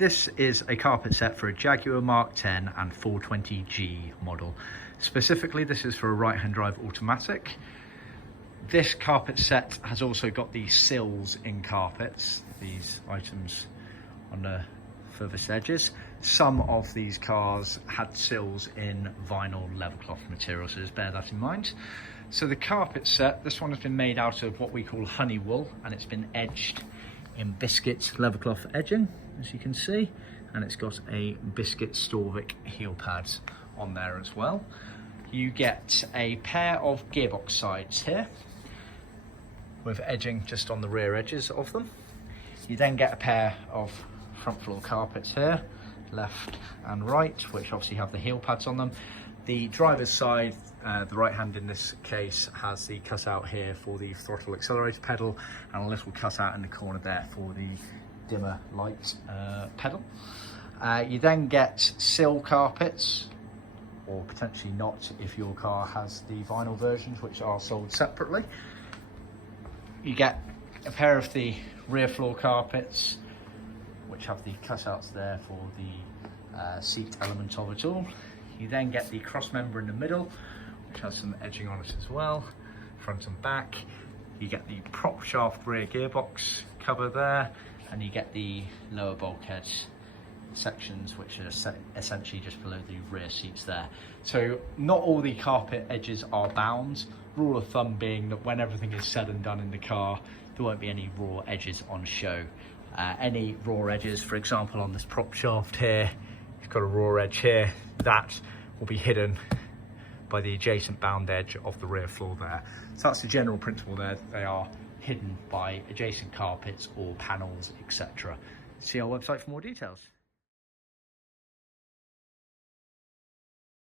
This is a carpet set for a Jaguar Mark 10 and 420G model. Specifically, this is for a right-hand drive automatic. This carpet set has also got the sills in carpets, these items on the furthest edges. Some of these cars had sills in vinyl leathercloth material, so just bear that in mind. So the carpet set, this one has been made out of what we call honey wool, and it's been edged in Biscuit leathercloth edging, as you can see, and it's got a Biscuit Storvik heel pads on there as well. You get a pair of gearbox sides here with edging just on the rear edges of them. You then get a pair of front floor carpets here, left and right, which obviously have the heel pads on them. The driver's side, the right hand in this case, has the cutout here for the throttle accelerator pedal and a little cutout in the corner there for the dimmer light pedal. You then get sill carpets, or potentially not if your car has the vinyl versions, which are sold separately. You get a pair of the rear floor carpets, which have the cutouts there for the seat element of it all. You then get the cross member in the middle, which has some edging on it as well, front and back. You get the prop shaft rear gearbox cover there, and you get the lower bulkhead sections, which are essentially just below the rear seats there. So not all the carpet edges are bound. Rule of thumb being that when everything is said and done in the car, there won't be any raw edges on show. Any raw edges, for example, on this prop shaft here, you've got a raw edge here, that will be hidden by the adjacent bound edge of the rear floor there. So that's the general principle there. They are hidden by adjacent carpets or panels, etc. See our website for more details.